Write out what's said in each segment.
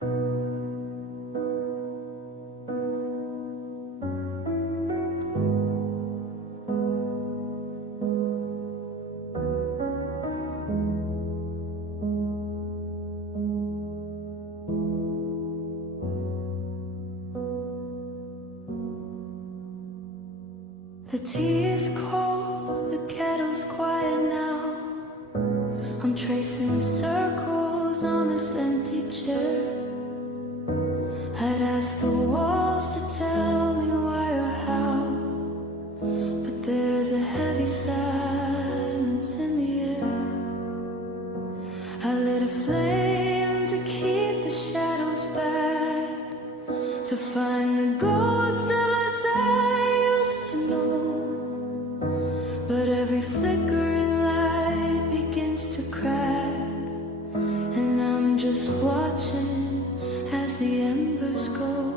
The tea is cold, the kettle's quiet now. I'm tracing circles on this empty chair. I'd ask the walls to tell me why or how, but there's a heavy silence in the air. I lit a flame to keep the shadows back, to find the ghost of us I used to know. But every flickering light begins to crack, and I'm just watching as the embers go.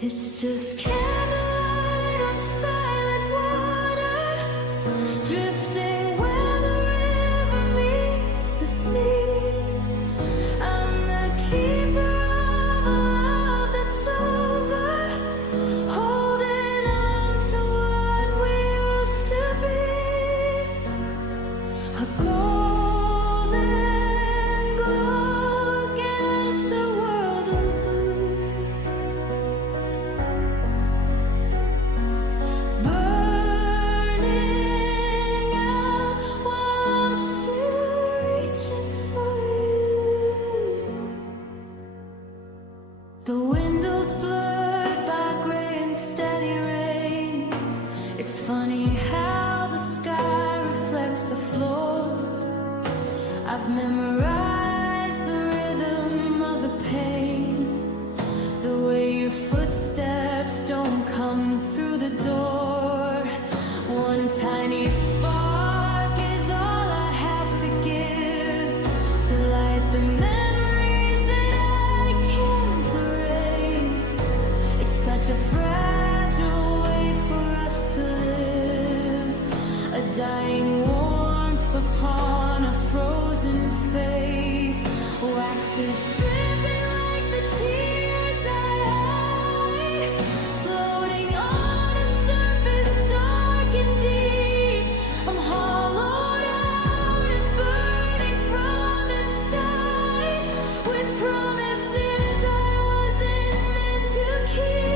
It's just candlelight on silent water, drifting where the river meets the sea. I'm the keeper of a love that's over, holding on to what we used to be. A golden glow against a world of blue, burning out while I'm still reaching for you. The windows blurred by gray and steady rain. It's funny how the sky reflects the floor. I've memorized the rhythm of the pain, the way your footsteps don't come through the door. One tiny spark is all I have to give, to light the memories that I can't erase. It's such a fragile way for us to live, a dying warmth upon a frozen face. Wax is dripping like the tears I hide, floating on a surface dark and deep. I'm hollowed out and burning from inside, with promises I wasn't meant to keep.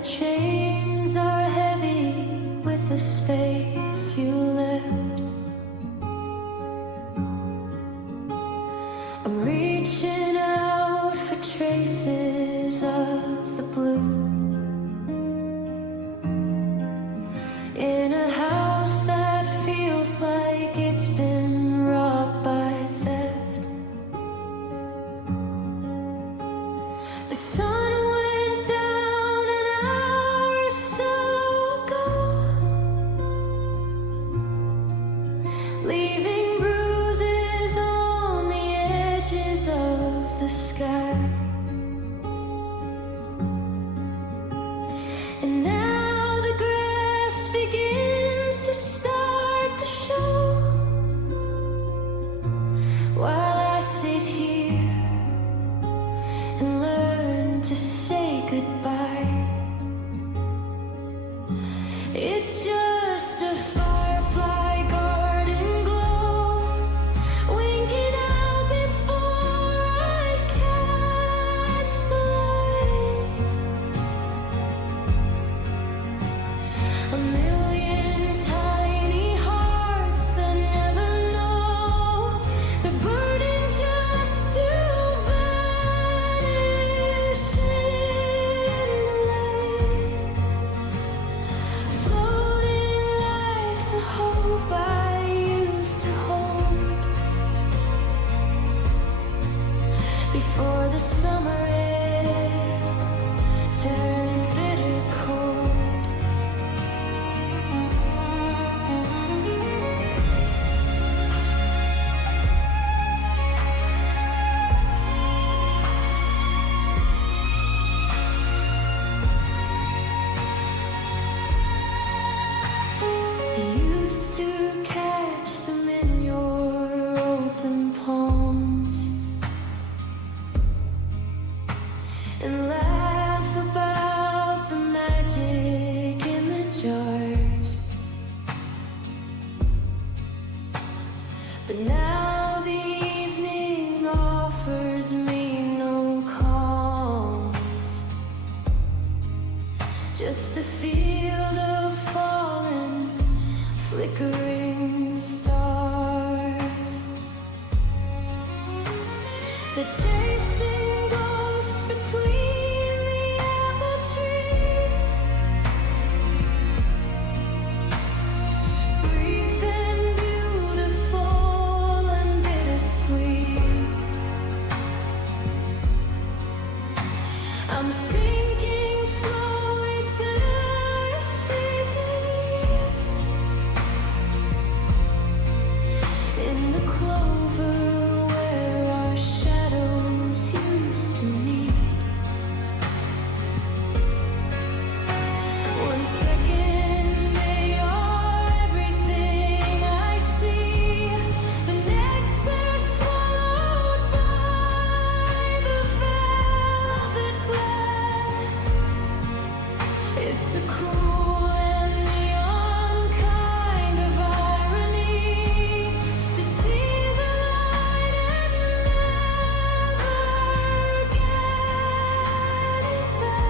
the chains are heavy with the space you left. I'm reaching out for traces of the blue in a house that feels like it's been robbed by theft. The sun went down an hour or so ago, leaving bruises on the edges of the sky. And now the grass begins to start the show, while I sit here and learn to say goodbye. It's just a firefly garden glow, winking out before I catch the light. A million tiny hearts that never know the burden just to vanish in the light, floating like the hope I used to hold before the summer air turned bitter cold. You used to catch them in your open palms and laugh about the magic in the jars. But now the evening offers me no calms, just a field of fallen, flickering stars. The chasing ghosts between the apple trees, brief and beautiful and bittersweet. I'm sinking slowly to shaken ease in the clover where our shadows used to meet. One second they are everything I see, the next they're swallowed by the velvet black. It's a cruel and neon kind of irony to see the light and never get it back.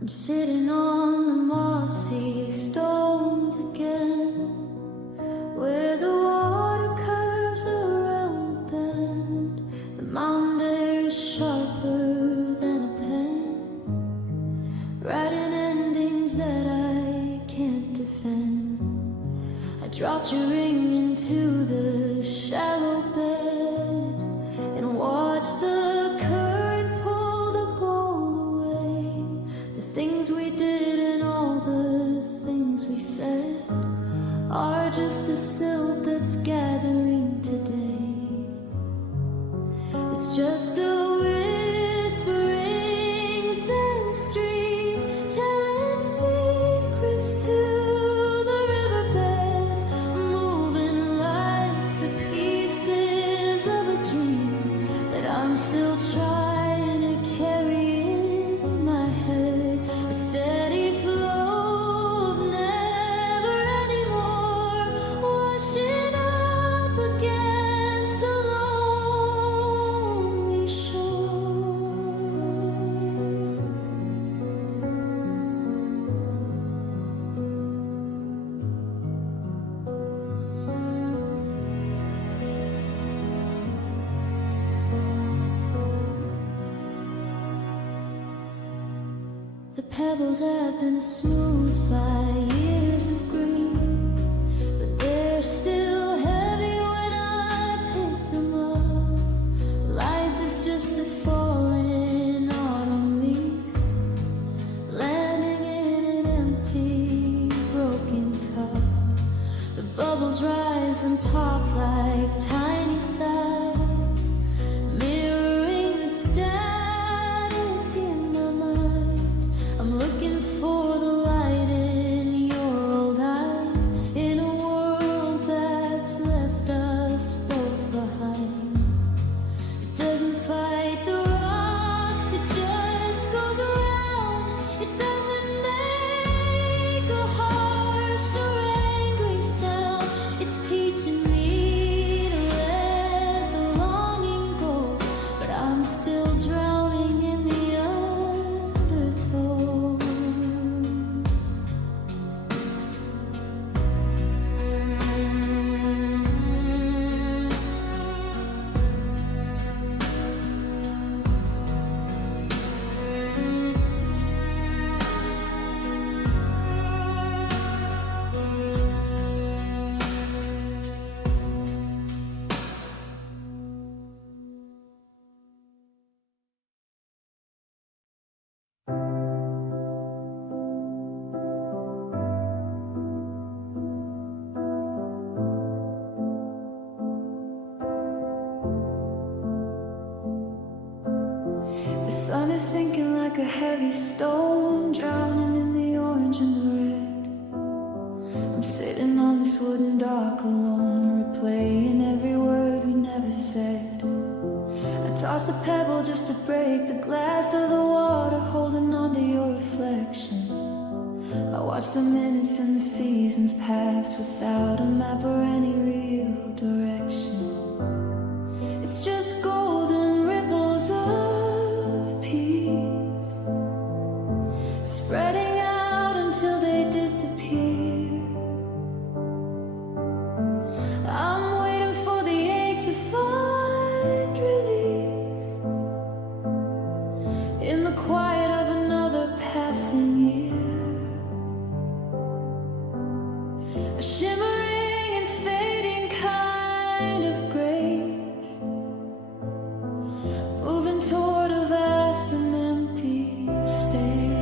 I'm sitting on the mossy stones again, where the water curves around the bend. The mountain air is sharper than a pen, writing endings that I can't defend. I dropped your ring into the shallow bed and watched the current pull the gold away. The things pebbles have been smoothed by years of green, but they're still heavy when I pick them up. Life is just a falling autumn leaf, landing in an empty, broken cup. The bubbles rise and pop like tiny sighs, mirroring the static in my mind. I'm looking for the light in your old eyes, in a world that's left us both behind. It doesn't fight the rocks, it just goes around. It doesn't make a harsh or angry sound. It's teaching me to let the longing go, but I'm still drowning in the undertow. The sun is sinking like a heavy stone, drowning in the orange and the red. I'm sitting on this wooden dock alone, replaying every word we never said. I toss a pebble just to break the glass of the water, holding on to your reflection. I watch the minutes and the seasons pass without a map or any real direction. It's just golden ripples of peace, spreading out until they disappear. I'm waiting for the ache to find release in the quiet of another passing year. A shimmering and fading kind of grace, moving toward a vast and empty space.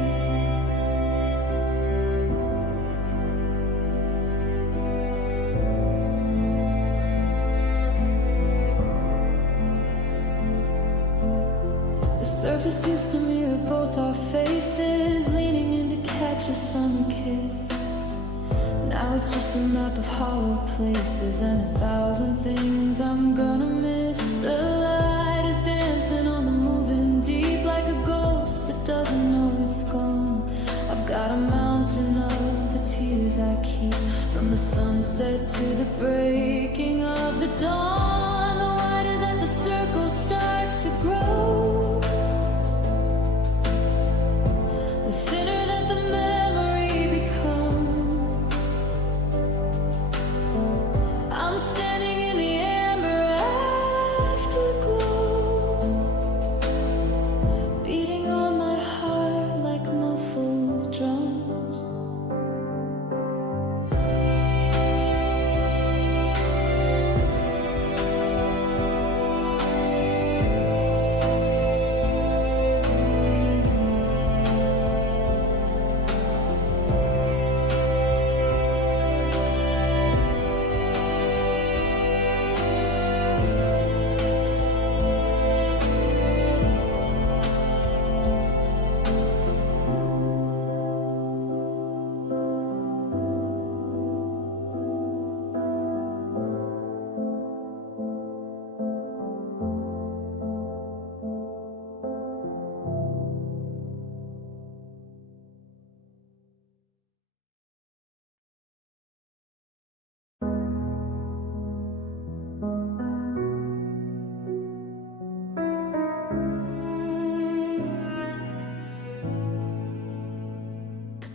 The surface used to mirror both our faces, leaning in to catch a summer kiss. Now it's just a map of hollow places and 1,000 things I'm gonna miss. The light is dancing on the moving deep like a ghost that doesn't know it's gone. I've got a mountain of the tears I keep, from the sunset to the breaking of the dawn. The wider that the circle starts to grow, the thinner that the memory becomes. I'm standing in the amber afterglow, beating on my heart like muffled drums.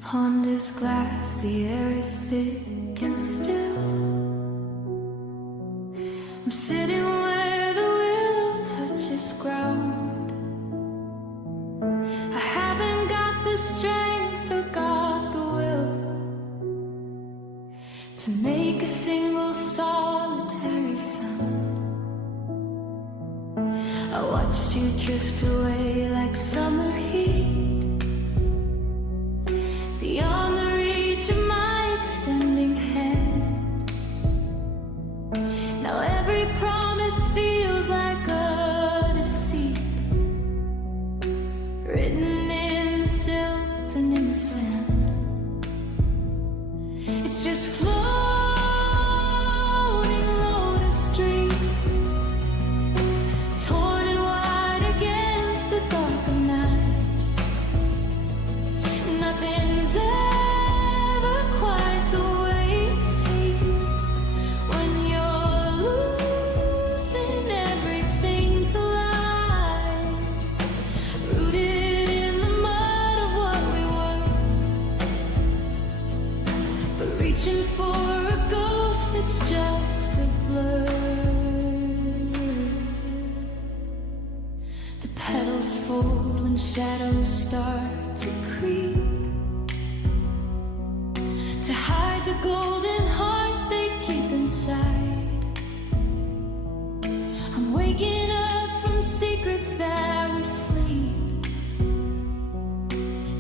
Pond is glass, the air is thick and still. I'm sitting where the willow touches ground. I haven't got the strength single solitary sun. I watched you drift away like summer heat, beyond the reach of my extending hand. Now every promise feels like a deceit, written in the silt and in the sand. It's just floating Lotus dreams, torn and wide against the dark of night. Nothing's ever quite the way it seems when you're losing everything to life, rooted in the mud of what we were, but reaching for a ghost that's just a blur. The petals fold when shadows start to creep, to hide the golden heart they keep inside. I'm waking up from secrets that we sleep,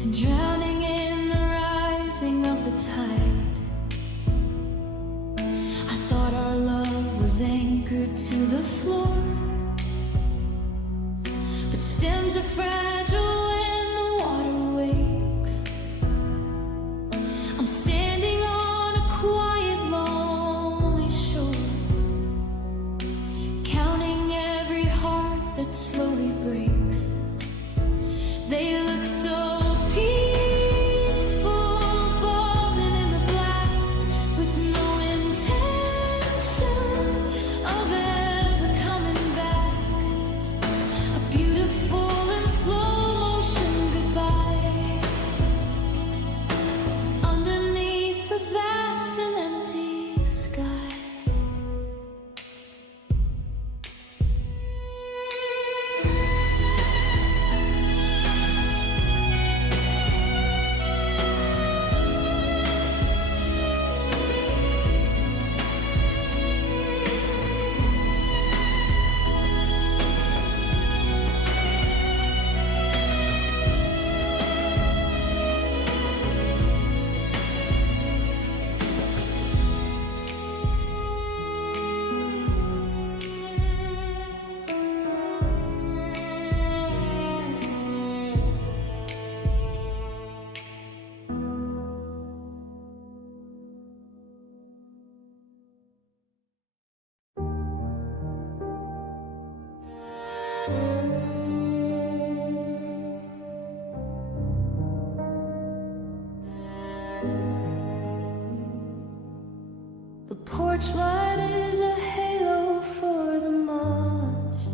and drowning in the rising of the tide. I thought our love was anchored to the floor, but stems are fragile when the water wakes. I'm standing on a quiet, lonely shore, counting every heart that slowly breaks. They look so peaceful, falling in the black, with no intention of ever coming back. A beautiful and slow motion goodbye, underneath the vast and empty sky. The porch light is a halo for the moss,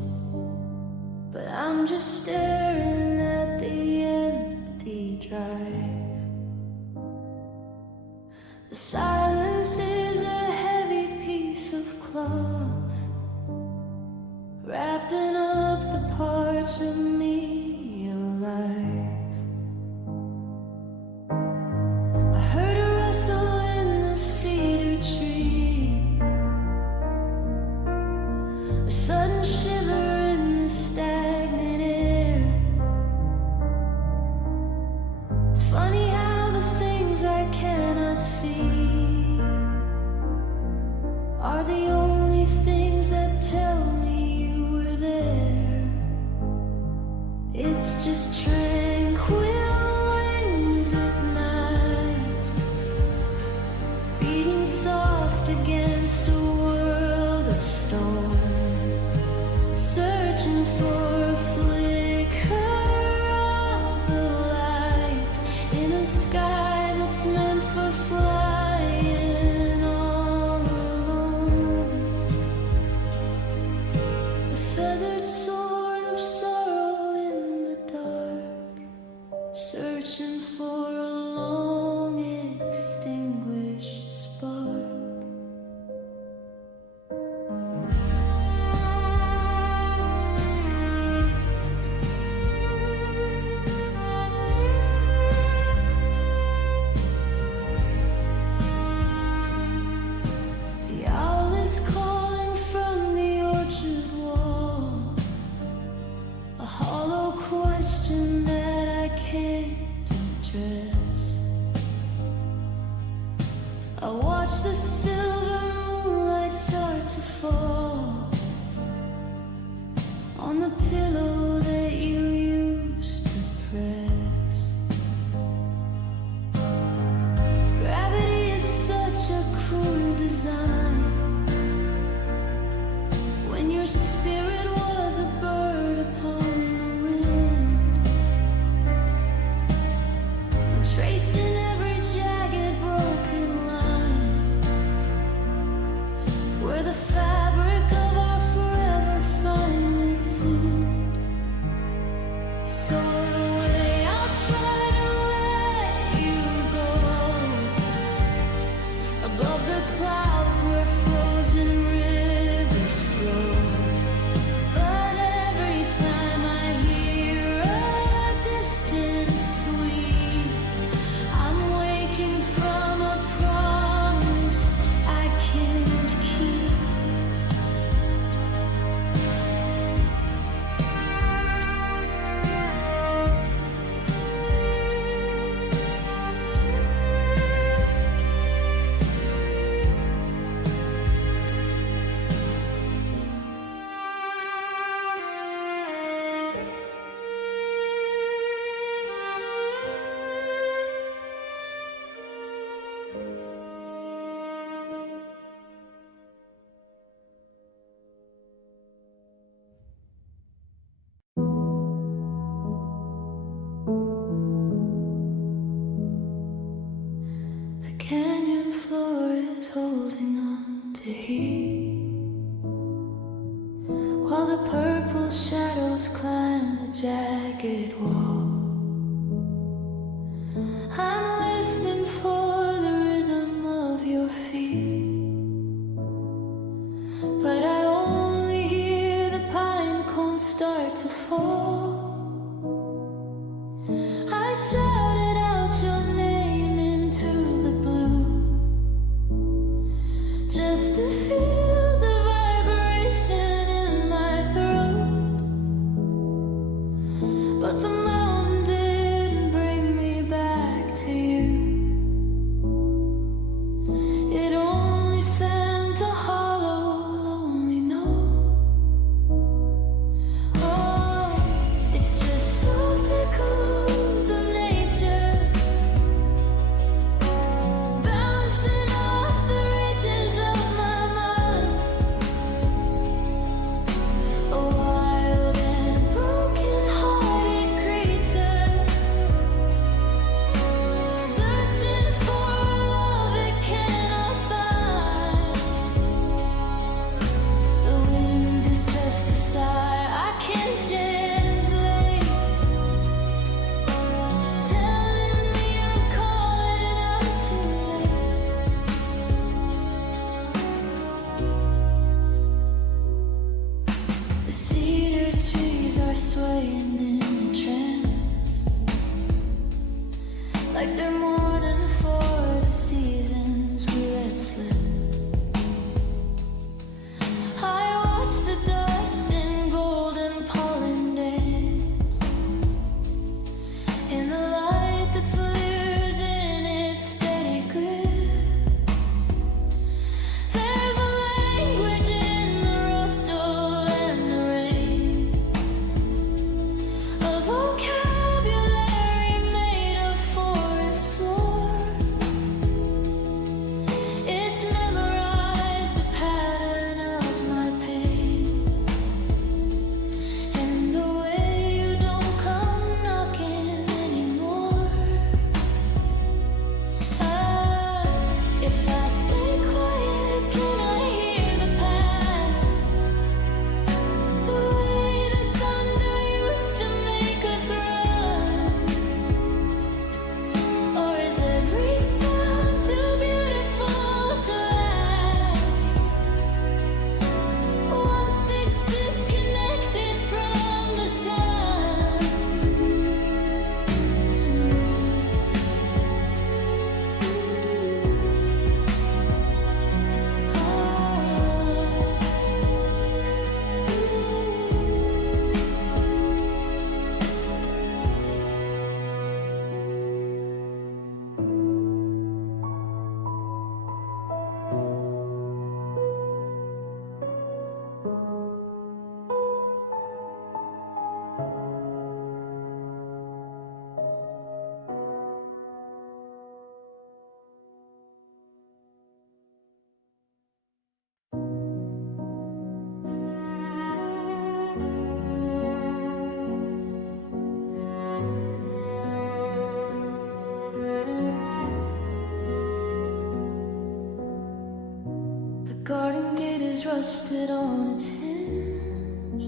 but I'm just staring at the empty drive. The silence is a heavy piece of cloth, wrapping up the parts of me alive. I heard a rustle in the cedar tree, a sudden shiver in the stagnant air. It's funny how the things I cannot see are the only things that tell me you were there. It's just tranquil wings at night, beating soft against a world of stone, searching for a flame. the pillow that you used to press. Gravity is such a cruel design. When your spirit was a bird upon the wind, I'm tracing every jagged broken line where the fabric of our forever finally thinned. So away, I'll try to let you go above the clouds where frozen rivers flow. But every time I hear a distant sweep, I'm waking from a promise I can't keep. The canyon floor is holding on to heat, while the purple shadows climb the jagged wall. I'm listening for the rhythm of your feet, but I only hear the pine cones start to fall. I shouted out your name into the blue, just to feel the vibration in my throat. But the mountain didn't bring me back to you. It only sent a hollow, lonely note. Oh, it's just soft echoes of nature, bouncing off the ridges of my mind. A wild and broken-hearted creature, searching for a love it cannot find. The wind is just a sigh I can't translate, telling me I'm calling out too late. The cedar trees are swaying in a trance, like they're mourning for the seasons we let slip. I watch the dust and golden pollen dance in the light that's losing its steady grip. There's a language in the rustle and the rain, a vocabulary made of forest rusted on its hinge,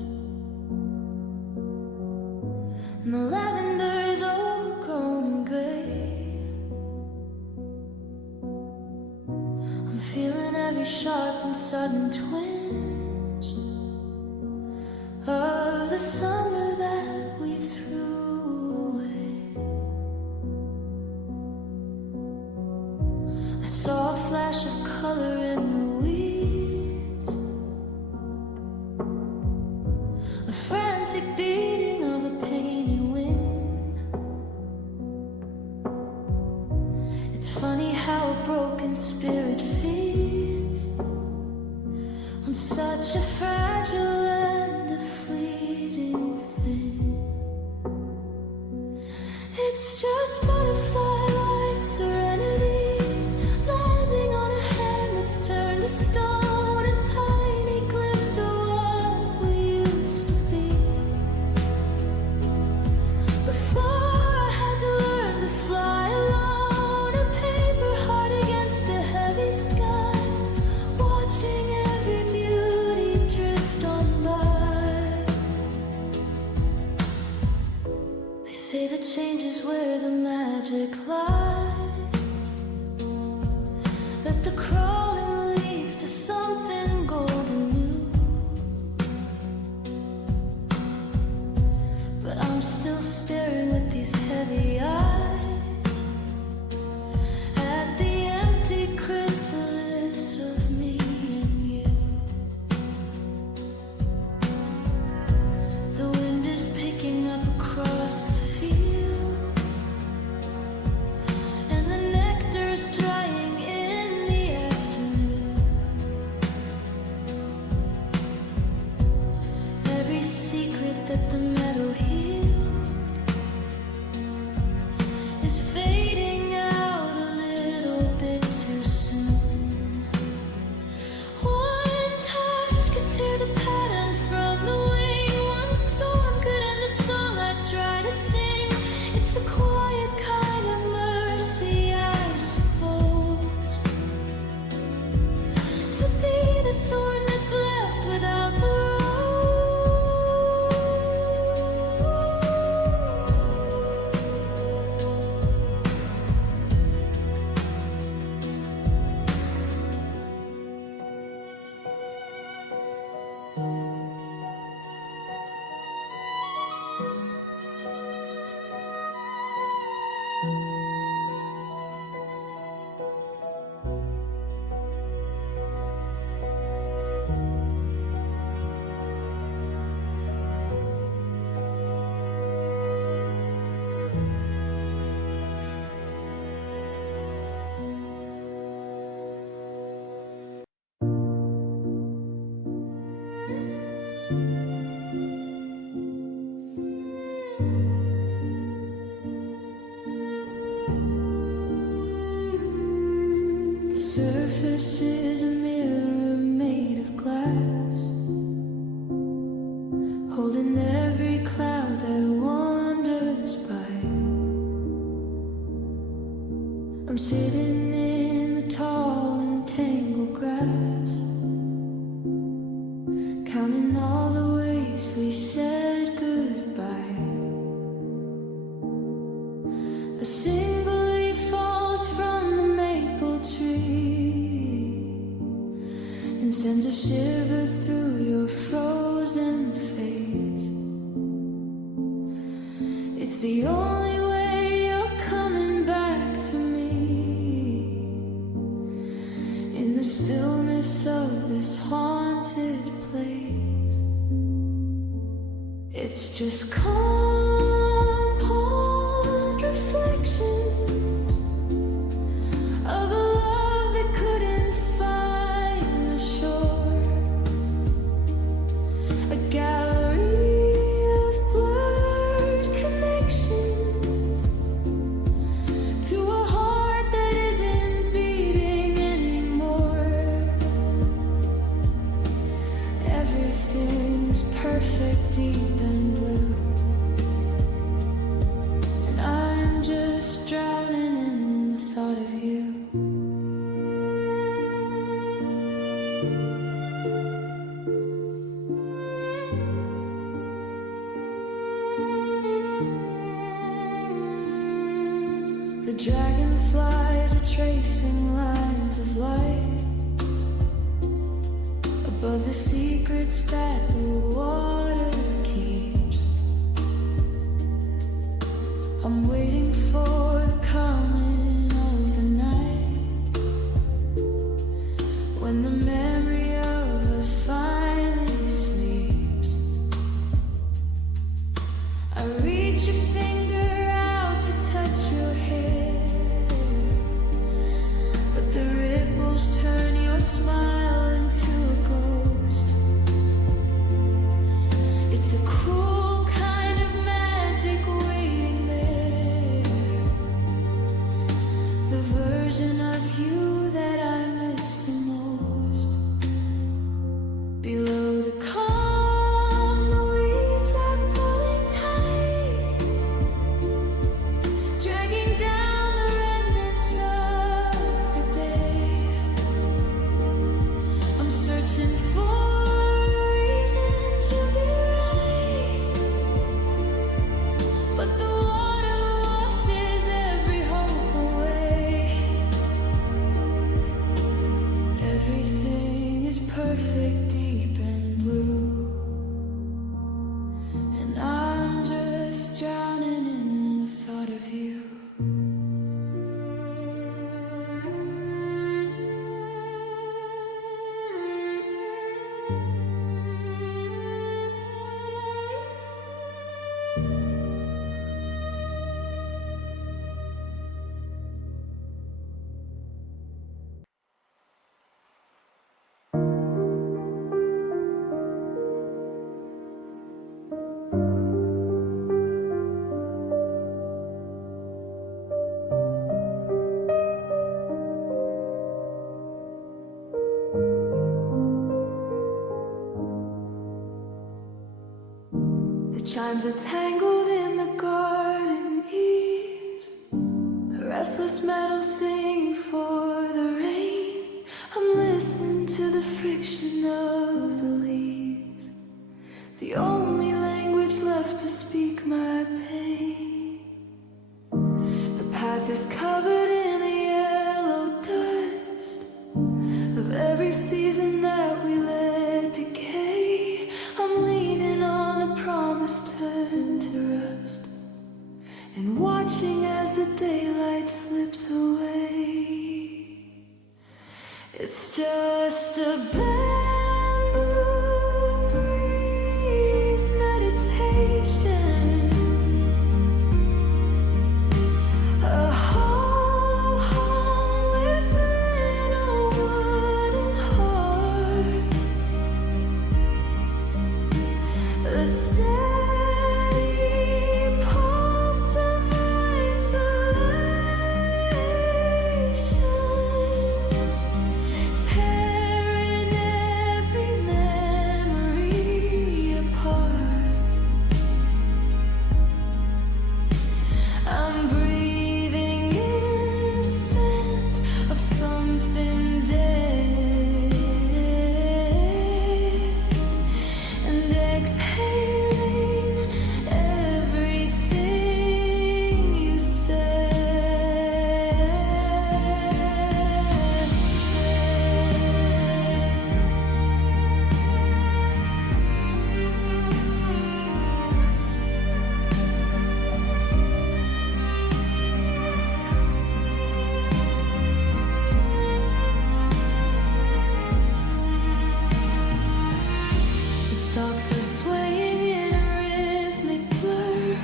and the lavender is overgrown and gray. I'm feeling every sharp and sudden twinge of the summer that we threw away. I saw a flash of color in the weeds, a frantic beating of a painted wing. It's funny how a broken spirit feeds on such a fragile and a fleeting thing. It's just butterfly like serenity, landing on a hand that's turned to stone, a tiny glimpse of what we used to be. Before I had to learn to fly alone, a paper heart against a heavy sky, watching every beauty drift on by. They say that change is where the magic lies, that the crawling leads to something golden new. But I'm still staring with these heavy eyes at the empty chrysalis of me and you. The wind is picking up across the field, and the nectar's drying in the afternoon. Every secret that the meadow healed is fading out a little bit too soon. One touch could tear the pattern from the wing, one storm could end the song I try to sing. It's a quiet kind of mercy, I suppose, to be the thorn that's left without the rose. The surface is a mirror made of glass, holding every cloud that wanders by. I'm sitting in the tall and tangled grass, counting all the ways we said goodbye. A single leaf falls from the maple tree and sends a shiver through your frozen face. It's the only way you're coming back to me, in the stillness of this haunted place. It's just compound reflections of a love that couldn't find the shore, a gallery of blurred connections to a heart that isn't beating anymore. Everything's perfect, deep and blue, and I'm just drowning in the thought of you. tracing lines of light above the secrets that the water keeps. I'm waiting for the coming of the night, when the memory of us finally sleeps. I reach your finger out to touch your hair, but the ripples turn your smile into a ghost. It's a cruel kind of magic waiting there, the version of you that I miss the most. Below the calm, the weeds are pulling tight, dragging down the remnants of the day. I'm searching for a reason to be right, but the water washes every hope away. Everything is perfect, deep and blue, and I'm just drowning in the thought of you. The chimes are tangled in the garden eaves, a restless meadow singing for the rain. I'm listening to the friction of the leaves, the only language left to speak my pain. The path is covered in a yellow dust of every season that we let decay. I'm leaning on a promise turned to rust, and watching as the daylight slips away. It's just a bamboo breeze meditation, a hollow home within a wooden heart, a steady pulse of isolation, tearing every memory apart. I'm breathing in the scent of something dead, and exhaling everything you said. The stalks are swaying in a rhythmic blur,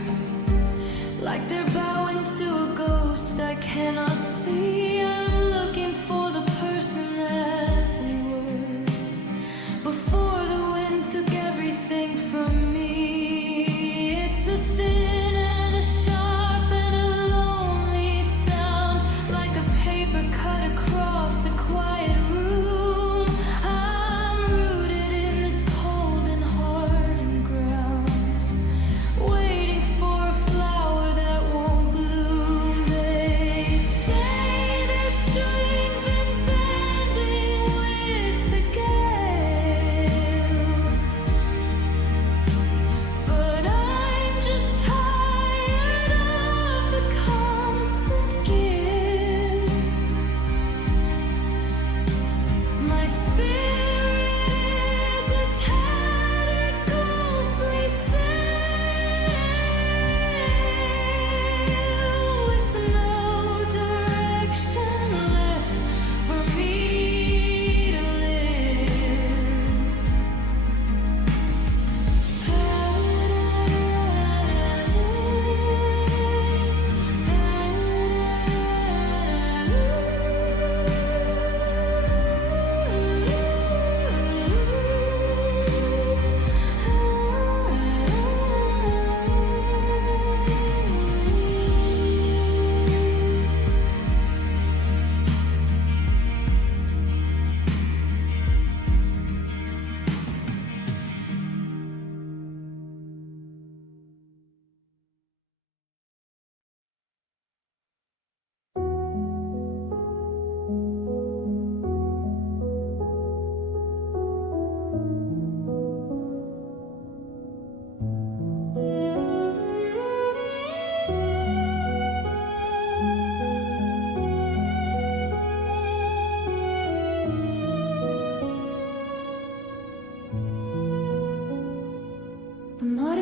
like they're bowing to a ghost I cannot see. I'm looking for the person that we were before the wind took everything from me. It's a thin and a sharp and a lonely sound, like a paper cut across a quiet room. I'm rooted in this cold and hard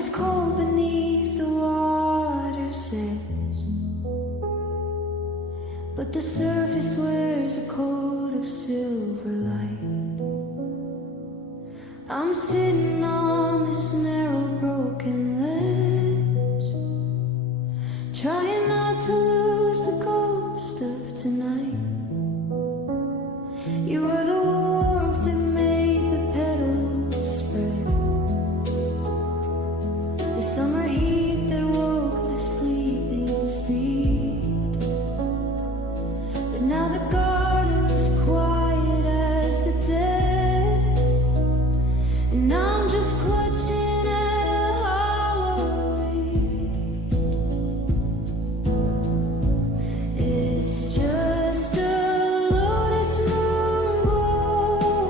is cold beneath the water's edge, but the surface wears a coat of silver light. I'm sitting on this narrow broken ledge, trying not to lose the ghost of tonight. You were the warmth that made the petals spread, the summer heat that woke the sleeping seed. But now the garden's quiet as the dead, and I'm just clutching at a hollow reed. It's just a lotus moon glow,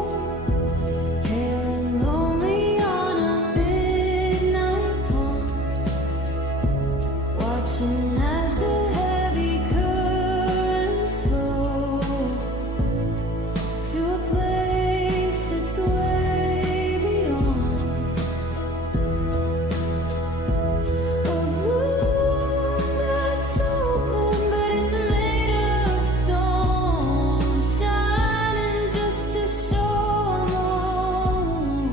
pale and lonely on a midnight pond, watching as the heavy currents flow to a place that's way beyond. A bloom that's open, but it's made of stone, shining just to show I'm all alone.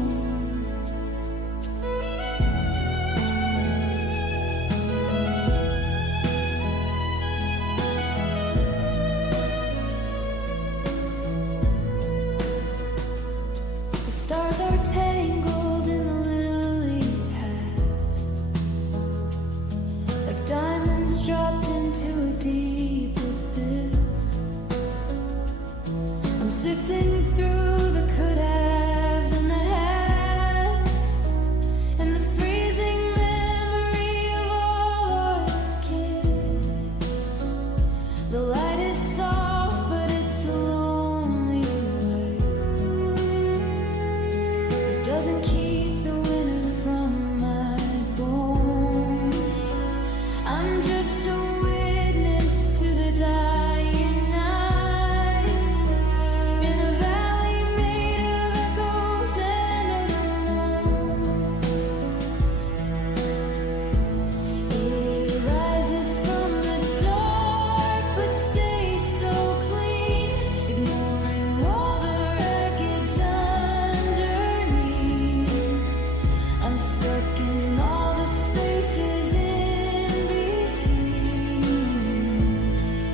The stars are tangled in the lily pads, like diamonds dropped into a deep abyss. I'm sifting through the could-haves and the haves, and the freezing memory of all ours kiss. The light is soft, but it's a lonely light. It doesn't keep the winter from my bones. I'm just a witness to the dying night, in a valley made of echoes and unknown. It rises from the dark, but stays so clean, ignoring all the wreckage underneath. I'm stuck in all the spaces in between,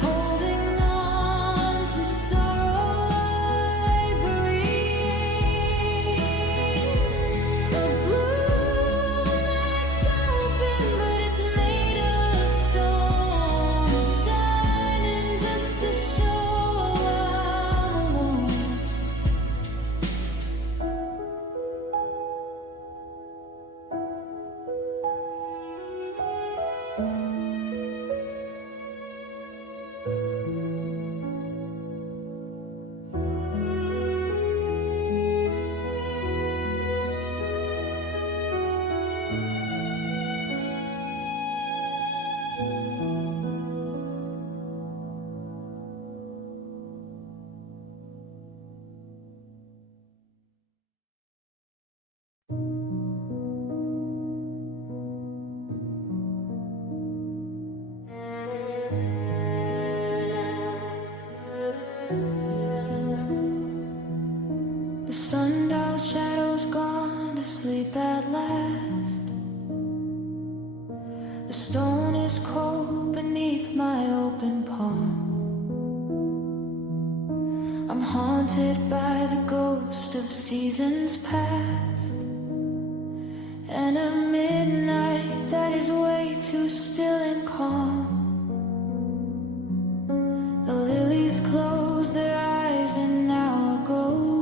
holding on to sorrow I breathe. A bloom that's open, but it's made of stone, shining just to show I'm alone. The sundial shadow's gone to sleep at last. The stone is cold beneath my open palm. I'm haunted by the ghost of seasons past, and a midnight that is way too still and calm. The lilies close their eyes and now are gold.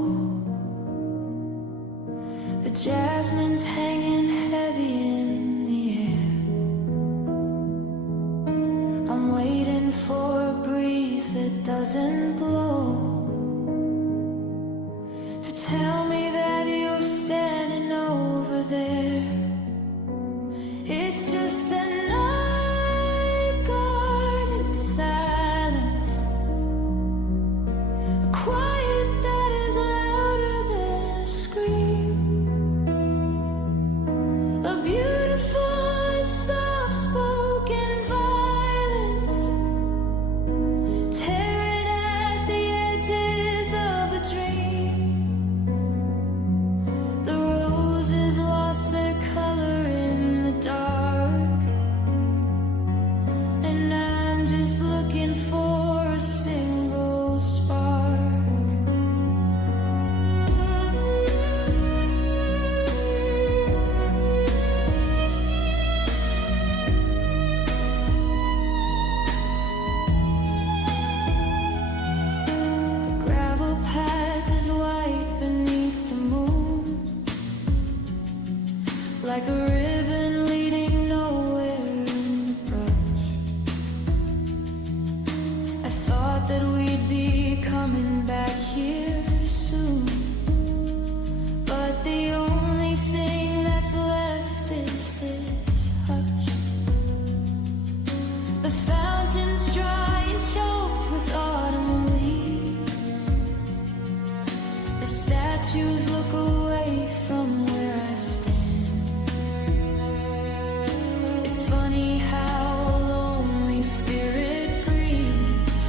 The jasmine's hanging heavy in the air. I'm waiting for a breeze that doesn't blow, to tell me that you're standing over there. It's just a night garden silence, a quiet that is louder than a scream, a beautiful like a ribbon leading nowhere in the brush. I thought that we'd be coming back here soon, but the only thing that's left is this hush. The fountain's dry and choked with autumn leaves. The statues look away from where I stand. It's funny how a lonely spirit grieves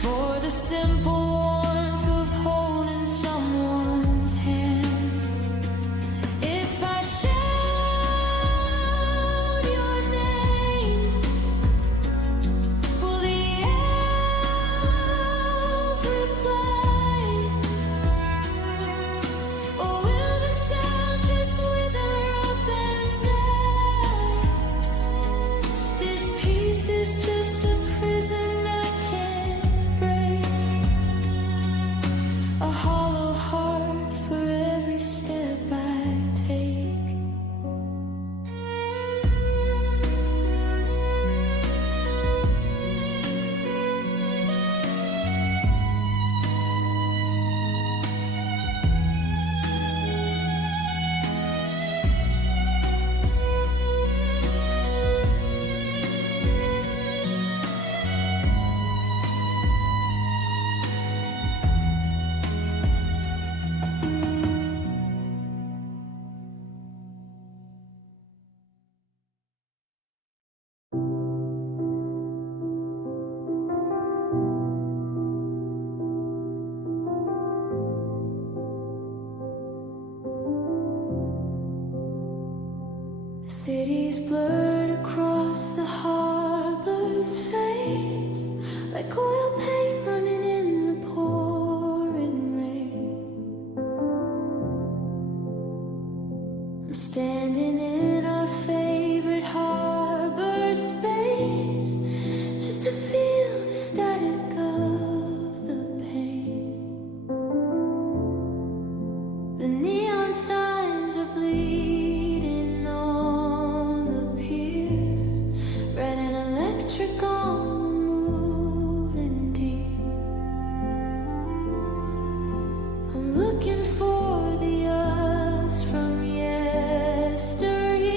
for the simple warmth of holding someone's hand. If I shout your name, will the elves reply? Or will the sound just wither up and die? This piece is just a prison I can't break, a hollow heart for every step I take. The city's blurred across the harbor's face, like oil paint running in the pouring rain. I'm standing in our favorite harbor space, just to feel the static of the pain. The neon signs are bleeding on the pier, red and electric on the moving deep. I'm looking for the us from yesteryear.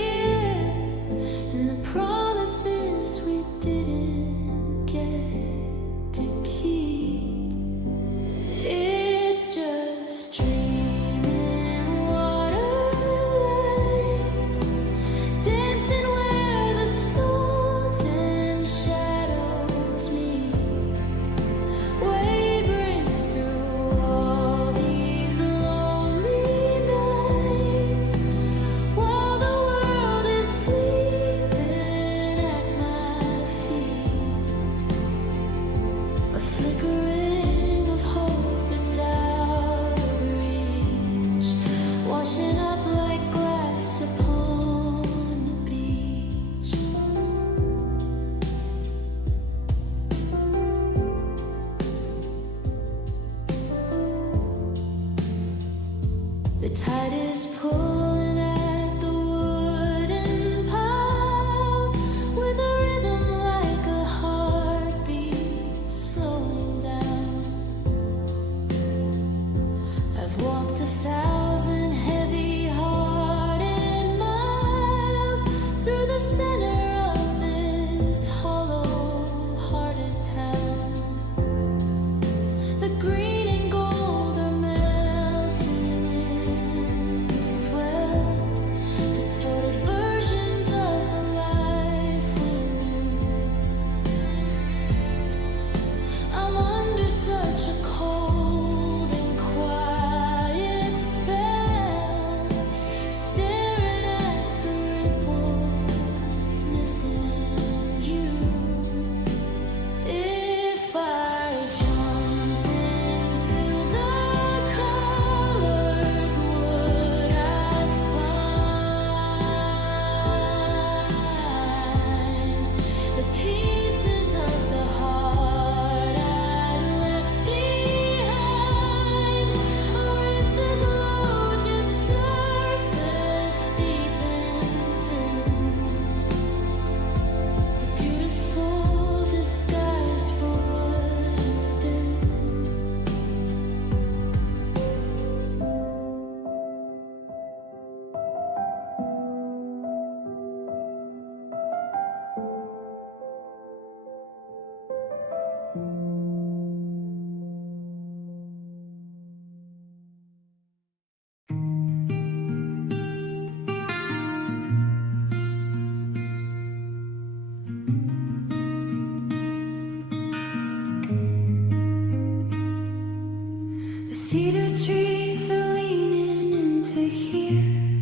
cedar trees are leaning into here.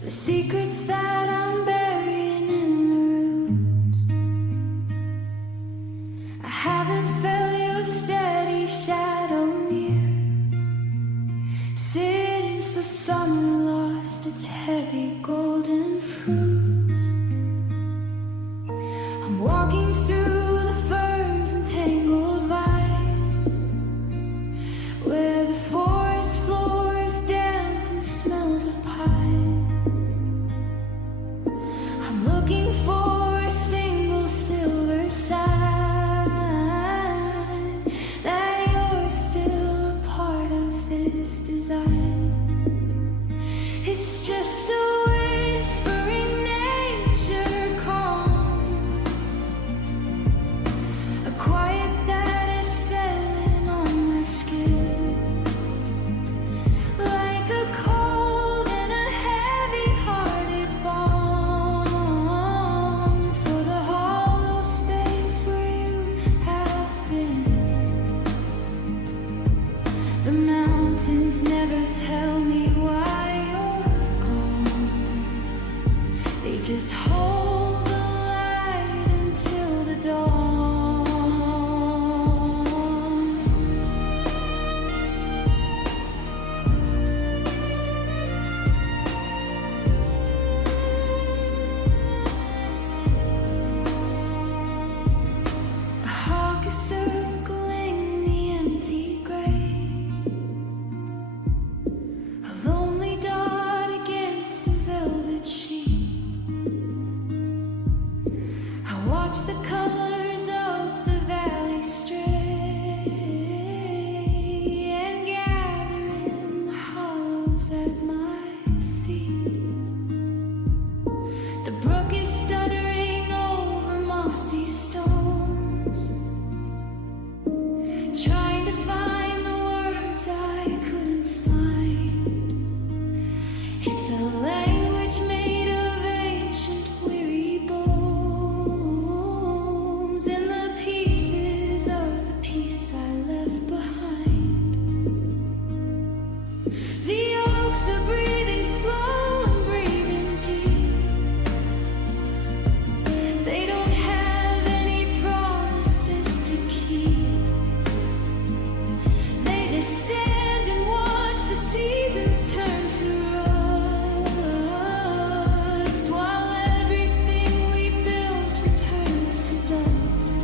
The secrets that I'm burying in the roots. I haven't felt your steady shadow near since the summer lost its heavy golden fruit. I'm walking through the ferns and tangled vine, where the forest floor is damp and smells of pine. I'm looking for a single silver sign that you're still a part of this design. It's just a whispering nature calm, a quiet that is settling on my skin, like a cold and a heavy-hearted balm for the hollow space where you have been. The mountains never tell me why you're gone. They just hold the light until the dawn. A hawk is circling the empty grave, a lonely dot against a velvet sheet. I watch the colors of the valley stray and gather in the hollows at my feet. The brook is stuttering over mossy stones, trying to find the words I couldn't find. It's a language made of ancient weary bones and the pieces of the peace I left behind. The oaks are breathing slow and breathing deep. They don't have any promises to keep. They just stand and watch the seasons turn to rust, while everything we built returns to dust.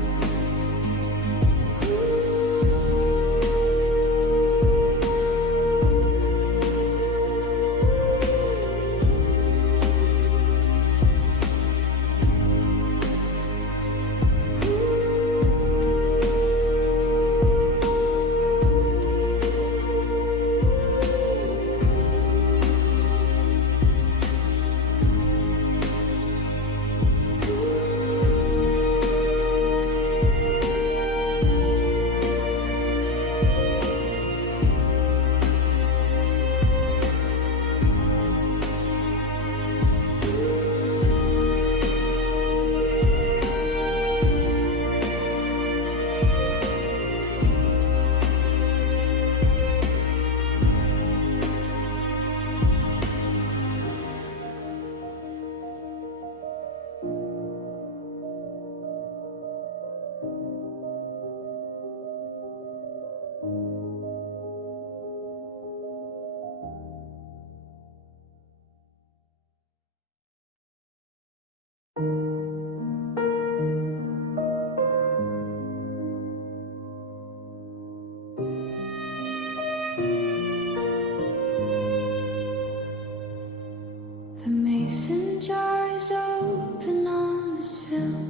The mason jar is open on the sill,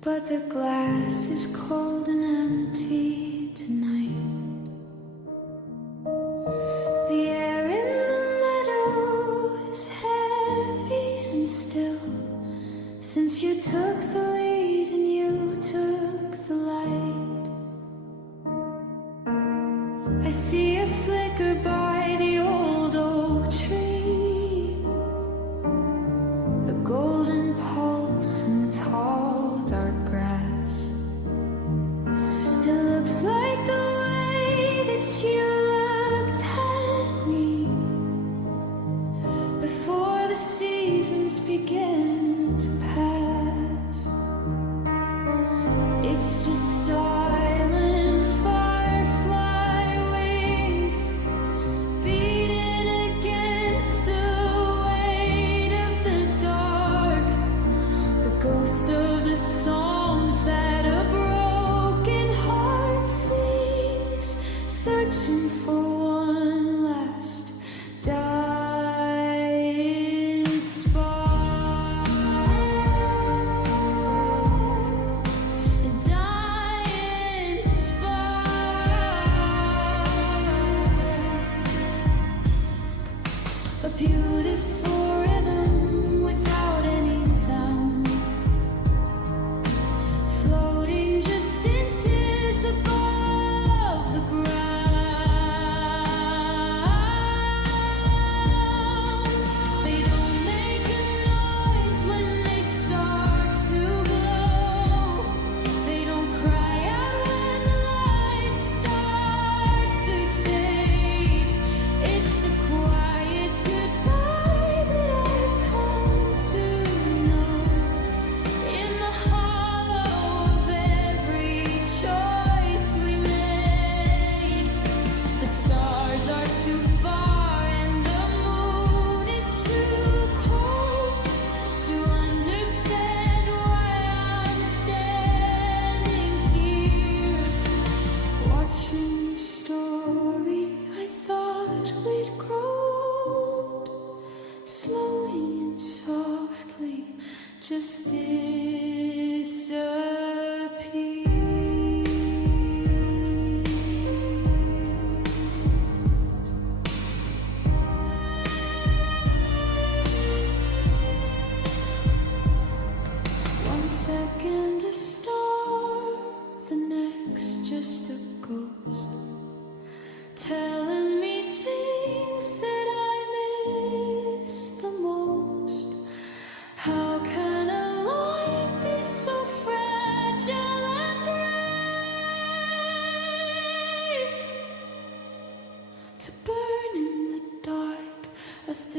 but the glass is cold and empty tonight. The air in the meadow is heavy and still, since you took the lead and you took the light. I see a flicker by the old oak tree, a golden pulse in the tall dark grass. It looks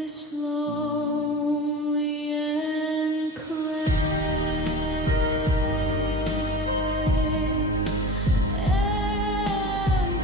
this lonely and clay and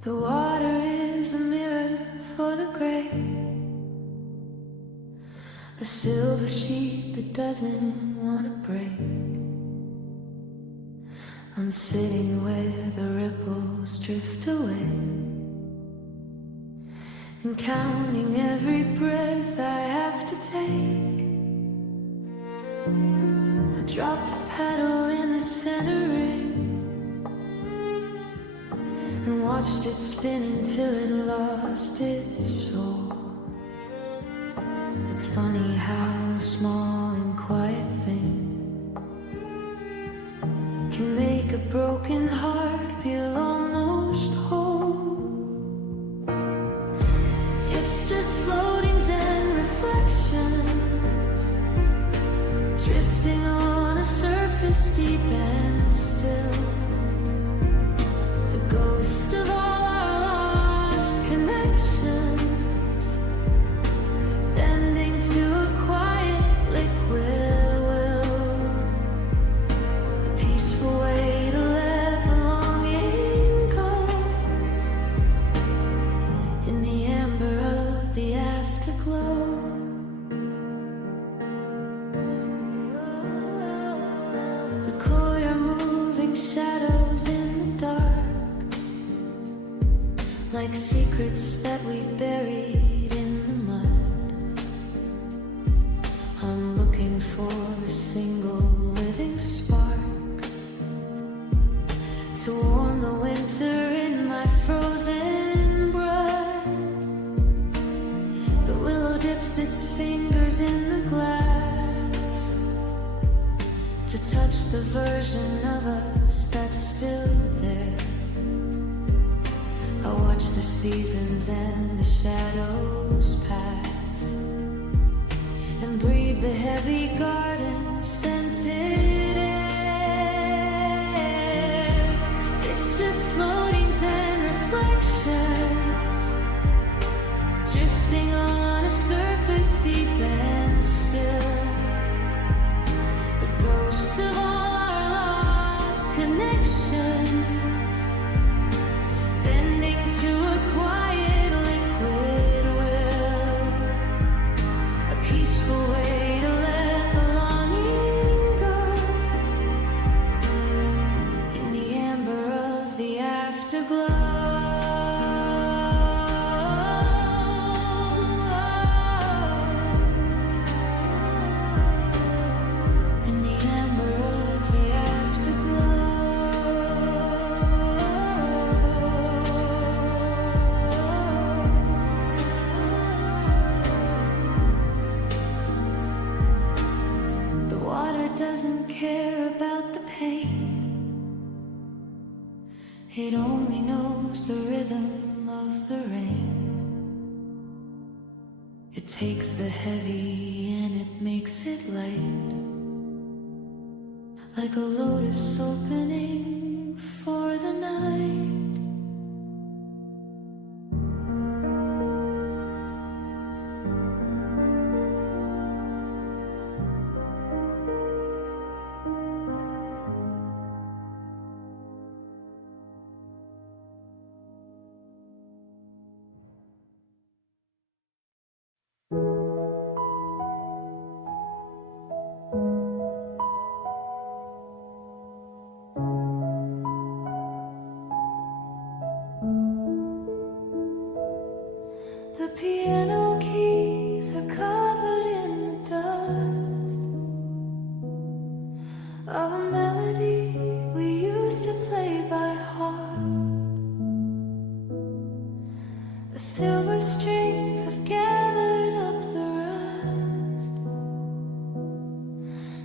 the water is a mirror for the gray, a silver sheet that doesn't want to break. I'm sitting where the ripples drift away and counting every breath I have to take. I dropped a pedal in the center ring and watched it spin until it lost its soul. It's funny how a small and quiet thing can make a broken heart feel almost whole. It's just floating Zen reflections, drifting on a surface deep and still. Ghosts of all our lost connections, bending to a quiet liquid will, a peaceful way to let the longing go, in the amber of the afterglow. The core are moving shadows in the dark, like secrets that we buried in the mud. I'm looking for a single living spark to warm the winter in my frozen blood. The willow dips its fingers in the glass to touch the version of us that's still there. I watch the seasons and the shadows pass and breathe the heavy garden scented air. It's just floatings and reflections, drifting on a surface deep and still. The ghosts of all our lost connections, bending to a quiet liquid will, a peaceful way to let the longing go, in the amber of the afterglow. In the amber of the doesn't care about the pain. It only knows the rhythm of the rain. It takes the heavy and it makes it light, like a lotus opening for the night. The piano keys are covered in the dust of a melody we used to play by heart. The silver streaks have gathered up the rust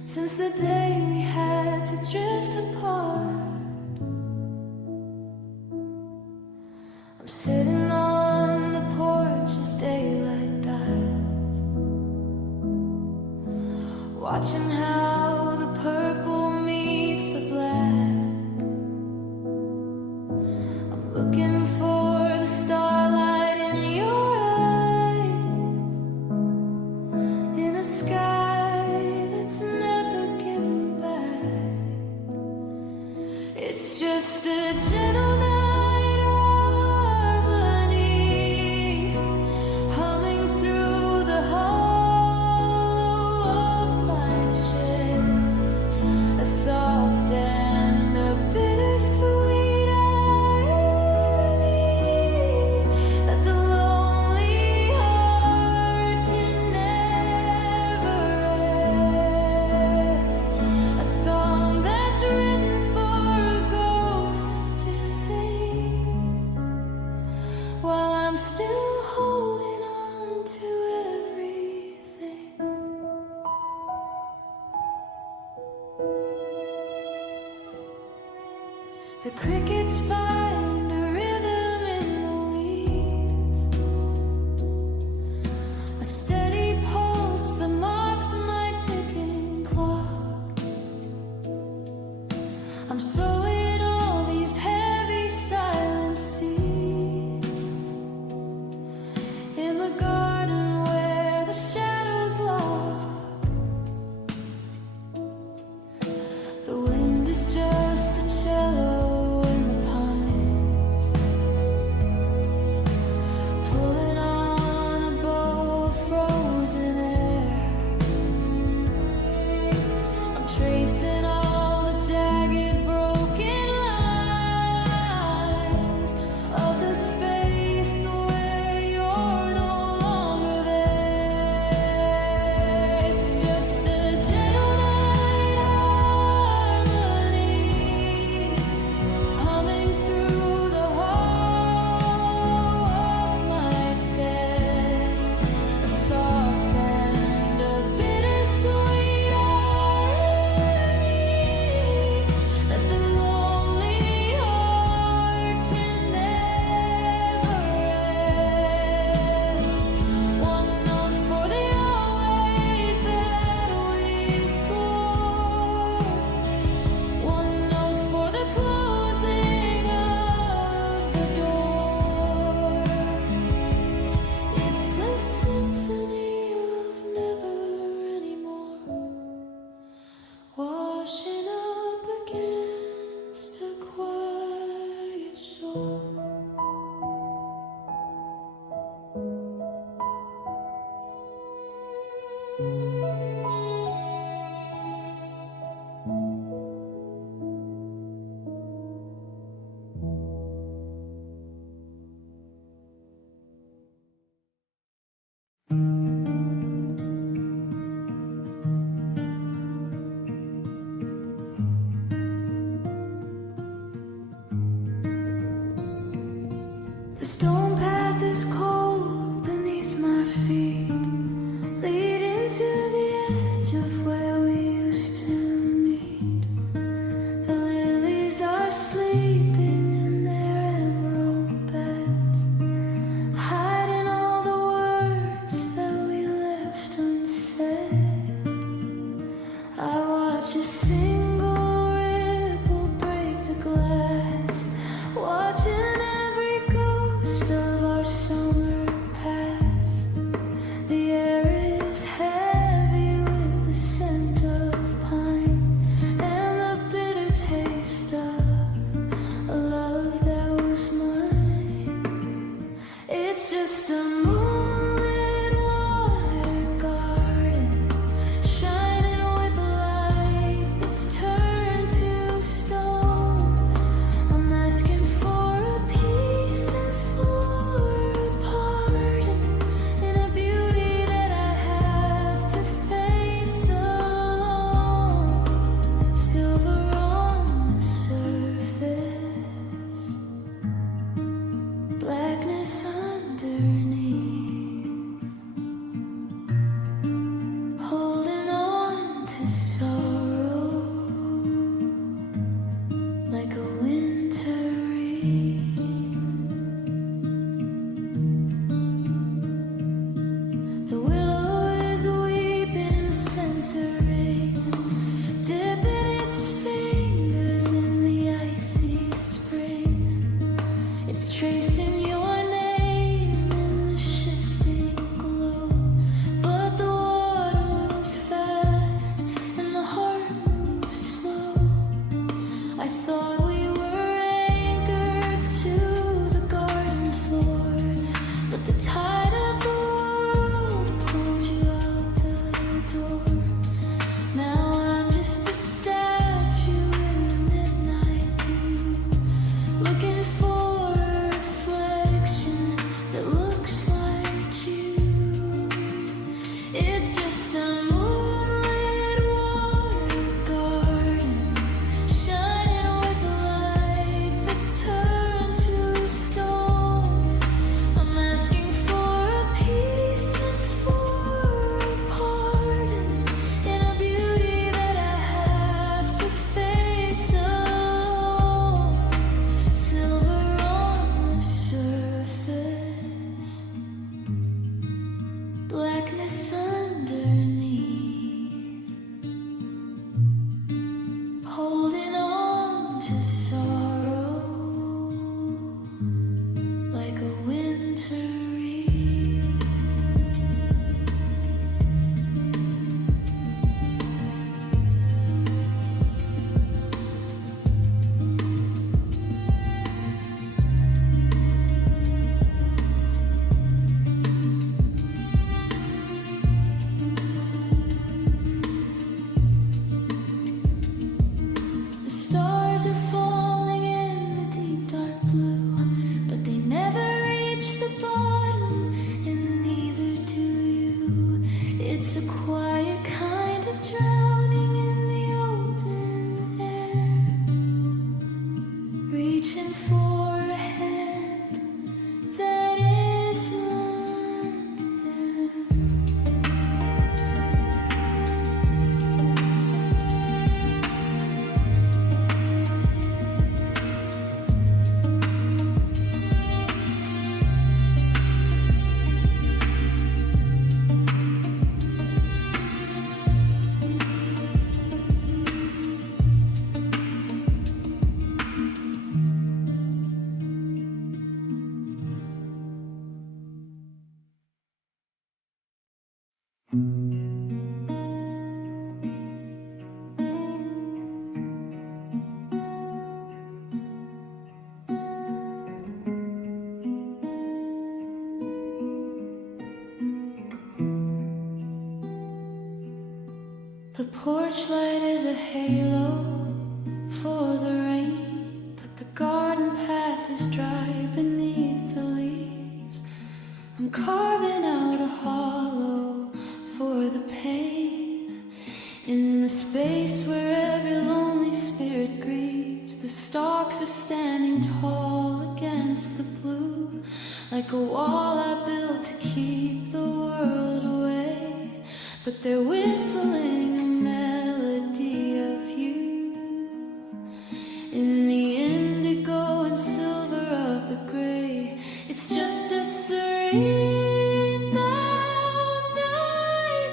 since the day we had to drift apart. I'm sitting on the porch as daylight dies, watching how the purple meets the black. I'm looking for the starlight in your eyes, in a sky that's never given back. It's just a gentle night harmony, humming through the hollow of my chest, a soft and a bittersweet irony that the lonely heart can never rest, a song that's written for a ghost to sing while I'm still holding on to everything. The crickets find a rhythm in the weeds, a steady pulse that marks my ticking clock. I'm sowing all these heavy silent seeds in the garden where the shadows lock. The wind is just a cello in the pines, pulling on a bow of frozen air. I'm tracing all the jagged, broken lines of the space where you're no longer there. It's just a gentle night harmony, humming through the hollow of my chest, a soft and a bittersweet irony that the lonely heart can never rest. One note for the always that we swore, one note for the closing of the door. It's a symphony of never anymore, washing up against a quiet shore. The stone path is cold beneath my feet, leading to the edge of where we used to meet. The lilies are sleeping in their emerald beds, hiding all the words that we left unsaid. I watch a single ripple break the glass, watching every ghost of our summer pass. The air is heavy with the scent of pine and the bitter taste of a love that was mine. It's just a moonlit water garden, shining with light that's turned to stone. I'm asking for a peace and for a pardon, in a beauty that I have to face alone. Silver on the surface, blackness under porch light is a halo for the rain, but the garden path is dry beneath the leaves. I'm carving out a hollow for the pain in the space where every lonely spirit grieves. The stalks are standing tall against the blue, like a wall I built to keep the world away, but they're whistling a melody of you in the indigo and silver of the gray. It's just a serene night,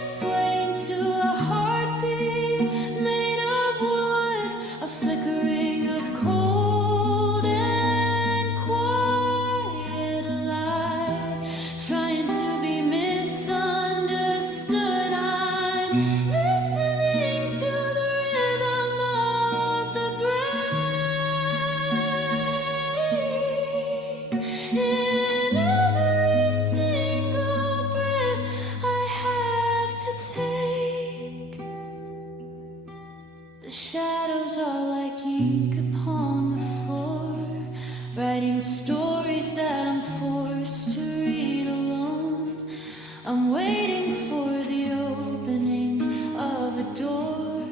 swaying to a heartbeat made of wood, a flickering of cold and quiet light, trying to be misunderstood. I'm listening to the rhythm of the break. In every single breath I have to take, the shadows are like ink upon the floor, writing stories that I'm forced to read alone. I'm waiting for the opening of a door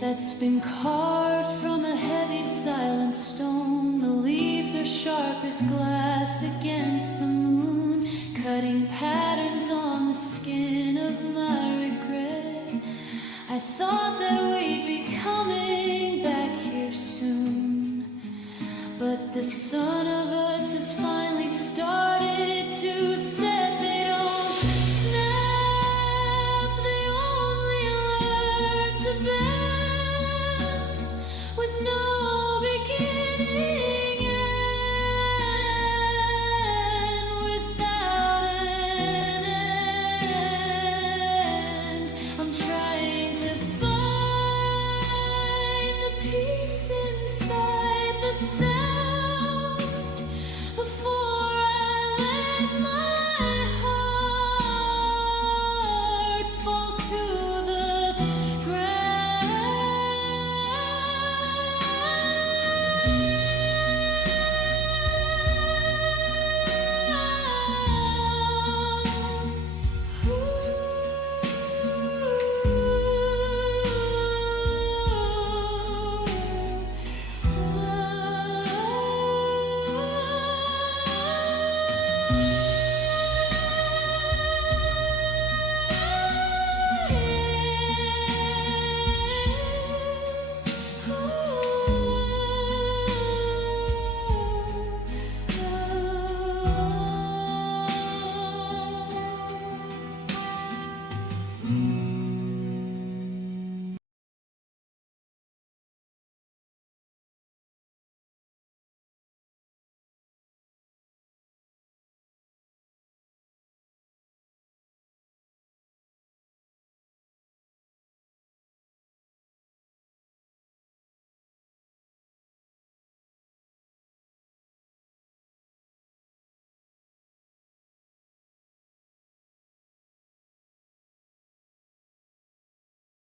that's been carved from a heavy silent stone. The leaves are sharp as glass against the moon, cutting patterns on the skin of my regret. I thought that we'd be coming back here soon, but the son of us has finally